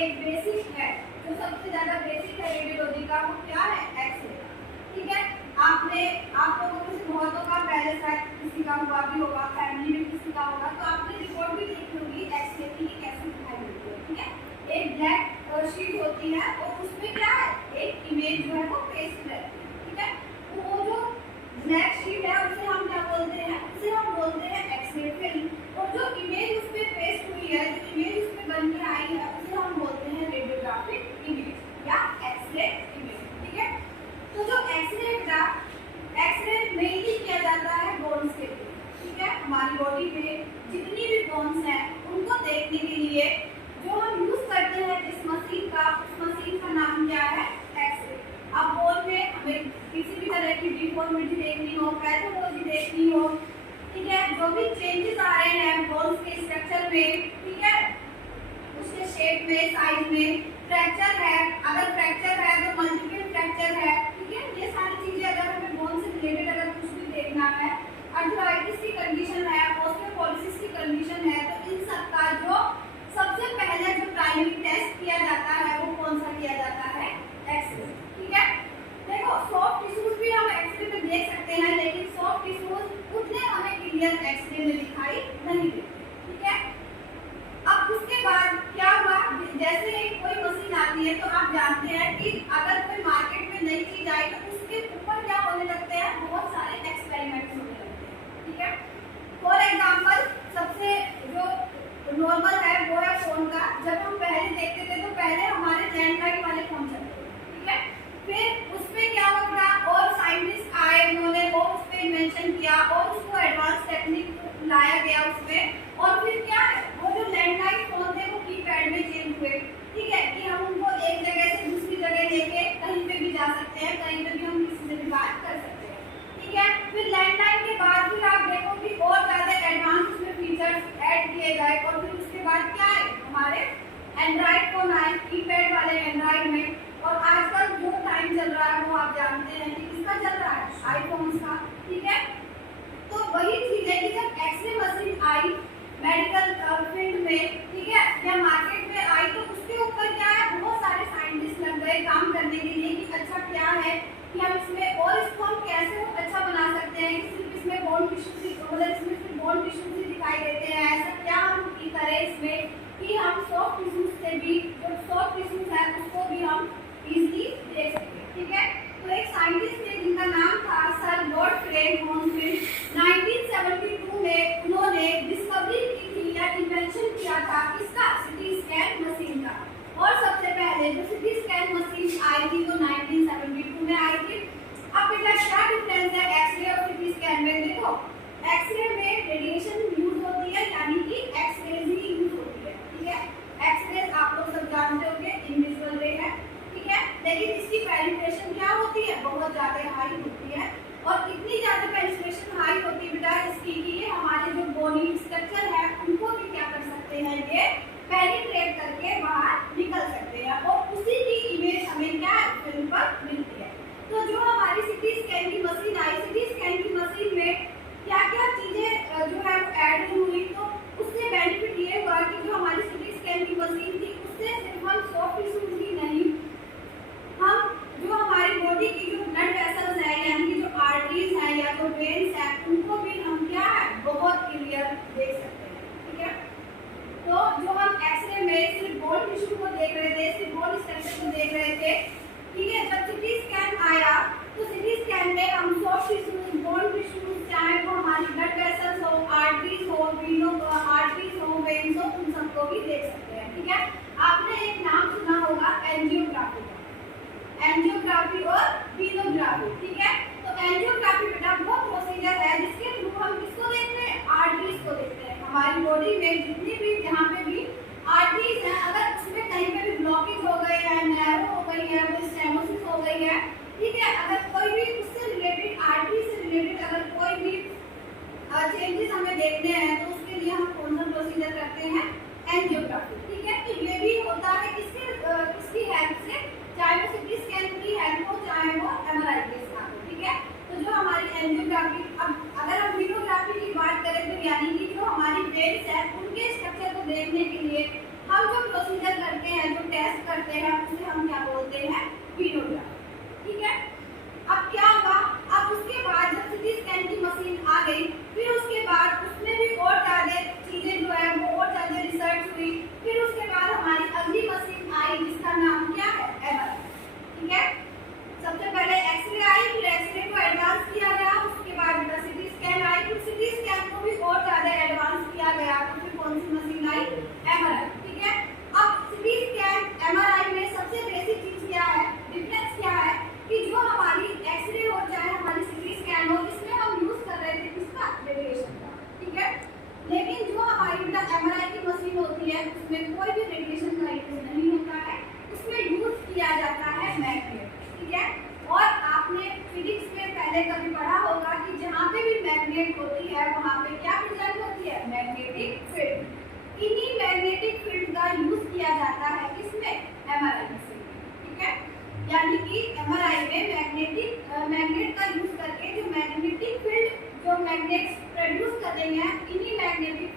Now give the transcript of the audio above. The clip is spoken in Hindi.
एक बेसिक है, जो सबसे ज्यादा बेसिक है रेडियोलॉजी का, वो क्या है? एक्सरे। ठीक है, आप लोगों में से बहुतों का पहले शायद किसी का हुआ भी होगा, फैमिली में किसी का होगा, तो आपने रिपोर्ट भी देखी होगी एक्सरे की कैसे दिखाई देती है। ठीक है, एक ब्लैक शीट होती है और उसमें क्या है? एक इमेज जो है वो पेस्ट रहती है। ठीक है, तो वो जो ब्लैक शीट है उसे हम क्या बोलते हैं? उसे हम बोलते हैं एक्सरे फिल्म। और जो इमेज उस पे पेस्ट हुई है, जो इमेज उस पे बन के आई है, उसे हम बोलते हैं रेडियोग्राफिक इमेज या एक्सरे इमेज। ठीक है, तो जो एक्सरे मेनली किया जाता है बोन्स के लिए। ठीक है, हमारी बॉडी में जितनी भी बोन्स हैं उनको देखने के लिए जो हम यूज करते हैं जिस मशीन का, उस मशीन का नाम क्या है? एक्सरे। अब बोन में हमें किसी भी तरह की डिफॉर्मिटी देखनी हो, पैथोलॉजी देखनी हो, ठीक है, जो भी चेंजेस आ रहे हैं बोन्स के स्ट्रक्चर में, ठीक है, उसके शेप में, साइज में, फ्रैक्चर है, अगर फ्रैक्चर है तो मल्टीपल फ्रैक्चर है। ठीक है, ये सारी चीजें अगर हमें बोन से रिलेटेड अगर कुछ भी देखना है, आर्थराइटिस की कंडीशन है, ऑस्टियोपोरोसिस की कंडीशन है, तो इन सब का जो सबसे पहले जो प्राइमरी टेस्ट किया जाता है वो कौन सा किया जाता है? एक्सरे। ठीक है, देखो सॉफ्ट टिश्यूज भी हम एक्सरे में देख सकते हैं, लेकिन सॉफ्ट टिश्यूज उतने हमें क्लियर एक्सरे में दिखाई नहीं देते। ठीक है, अब उसके बाद क्या हुआ? जैसे ही कोई मशीन आती है तो आप जानते हैं कि अगर कोई मार्केट में नई चीज आई तो उसके ऊपर क्या होने लगते हैं? बहुत सारे एक्सपेरिमेंट्स होने लगते हैं। ठीक है, फॉर एग्जांपल सबसे जो नॉर्मल है वो है फोन का। जब हम पहले देखते थे तो पहले हमारे लैंडलाइन वाले फोन चलते थे। ठीक है, फिर उसमें क्या होगा? और साइंटिस्ट आए, उन्होंने वो उस पर इन्वेंशन किया और उसको एडवांस टेक्निक लाया गया उसमें। और फिर क्या है? वो जो लैंडलाइन फोन थे वो कीपैड में चेंज हुए। ठीक है, कि हम उनको एक जगह से दूसरी जगह लेके कहीं पे भी जा सकते हैं, कहीं पे भी हम किसी से भी बात कर सकते हैं। ठीक है, फिर लैंडलाइन के बाद फिर आप देखो कि और ज्यादा एडवांस उसमें फीचर्स ऐड किए गए। और फिर उसके बाद क्या है? हमारे एंड्रॉइड फोन आए, कीपैड वाले एंड्रॉइड में। और आजकल जो टाइम चल रहा है वो आप जानते हैं कि किसका चल रहा है? आईफोन का। ठीक है, तो वही चीज है कि जब एक्सरे मशीन आई मेडिकल फील्ड में, ठीक है, या मार्केट में आई, तो उसके ऊपर क्या है? बहुत सारे साइंटिस्ट लग गए काम करने के लिए कि अच्छा क्या है कि हम इसमें और इसको हम कैसे अच्छा बना सकते हैं कि सिर्फ इसमें बोन टिश्यू मतलब इसमें सिर्फ बोन टिश्यू ही दिखाई देते हैं, ऐसा क्या हम करें इसमें कि हम सॉफ्ट टिश्यूज से भी, जो सॉफ्ट टिश्यूज है उसको भी हम इजीली देख सकें। ठीक है, तो एक साइंटिस्ट थे जिनका नाम था सर गॉडफ्रे हॉनफील्ड। 1972 में उन्होंने डिस्कवरी की थी या इन्वेंशन किया था इसका, सिटी स्कैन मशीन का। और सबसे पहले जो सिटी स्कैन मशीन आई थी वो 1972 में आई थी। अब बेटा क्या डिफरेंस है एक्सरे और सिटी स्कैन में? देखो एक्सरे में रेडिएशन यूज होती है, यानी कि एक्सरे ही यूज होती है। ठीक है, एक्सरे आप लोग सब जानते होंगे इनविजिबल रे है। ठीक है, लेकिन इसकी पेनिट्रेशन क्या होती है? बहुत ज्यादा हाई होती है। और इतनी ज्यादा पेनिट्रेशन हाई होती है बेटा इसकी कि ये हमारे जो बॉडी स्ट्रक्चर है उनको भी क्या कर सकते हैं? ये पेनिट्रेट करके बाहर निकल सकते हैं और उसी की इमेज हमें क्या फिल्म पर मिलती है। तो जो हमारी सिटी स्कैन की मशीन आई, सिटी स्कैन की मशीन में क्या क्या चीजें जो है ऐड हुई, तो उससे बेनिफिट ये हुआ कि जो हमारी सिटी स्कैन की मशीन थी उससे सिर्फ हम सॉफ्ट टिश्यूज ही नहीं, हम जो हमारी बॉडी की जो ब्लड वेसल्स है यानी कि जो आर्टरीज है या जो वेन्स है उनको भी हम क्या है? बहुत क्लियर देख सकते हैं। ठीक है, तो जो हम एक्सरे में सिर्फ बोन टिश्यू को देख रहे थे, सिर्फ बोन स्ट्रक्चर को देख रहे थे, ठीक है, जब सिटी स्कैन आया तो सिटी स्कैन में हम सॉफ्ट टिश्यूज, बोन टिश्यूज, चाहे वो हमारी ब्लड वेसल्स हो, आर्टरीज हो, आर्टरीज हो, वेन्स हो, उन सबको भी देख सकते हैं। ठीक है, आपने एक नाम सुना होगा एंजियोग्राफी का, एंजियोग्राफी और वीनोग्राफी। ठीक है, तो एंजियोग्राफी बेटा वो प्रोसीजर है जिसके थ्रू हम किसको देखते हैं? आर्टरीज को देखते हैं। हमारी बॉडी में जितनी भी जहाँ पे भी आर्टरीज है, अगर उसमें कहीं पे भी ब्लॉकेज हो गई है, नैरो हो गई है, स्टेनोसिस हो गई है, ठीक है, अगर कोई भी उससे रिलेटेड, आर्टरी से रिलेटेड अगर कोई भी चेंजेस हमें देखने हैं तो उसके लिए हम कौन सा प्रोसीजर करते हैं? एंजियोग्राफी। ठीक है, तो ये भी होता है किसकी हेल्प से, चाहे वो सिटी स्कैन की हेल्प हो, चाहे वो एमआरआई के साथ हो। ठीक है, तो जो हमारी एंजियोग्राफी, अब अगर हम वीनोग्राफी की बात करें तो यानी कि जो हमारी वेन्स है उनके कोई भी रेडिएशन का यूज नहीं होता है, उसमें यूज किया जाता है मैग्नेट, ठीक है। और आपने फिजिक्स में पहले कभी पढ़ा होगा कि जहाँ पे भी मैग्नेट होती है वहाँ पे क्या प्रेजेंट होती है, मैग्नेटिक फील्ड। इन्हीं मैग्नेटिक फील्ड का यूज किया जाता है किसमें, एमआरआई में, ठीक है। यानी कि एमआरआई में मैग्नेट का यूज करके जो मैग्नेटिक फील्ड जो मैग्नेट्स प्रोड्यूस कर रही हैं, इन्हीं मैग्नेटिक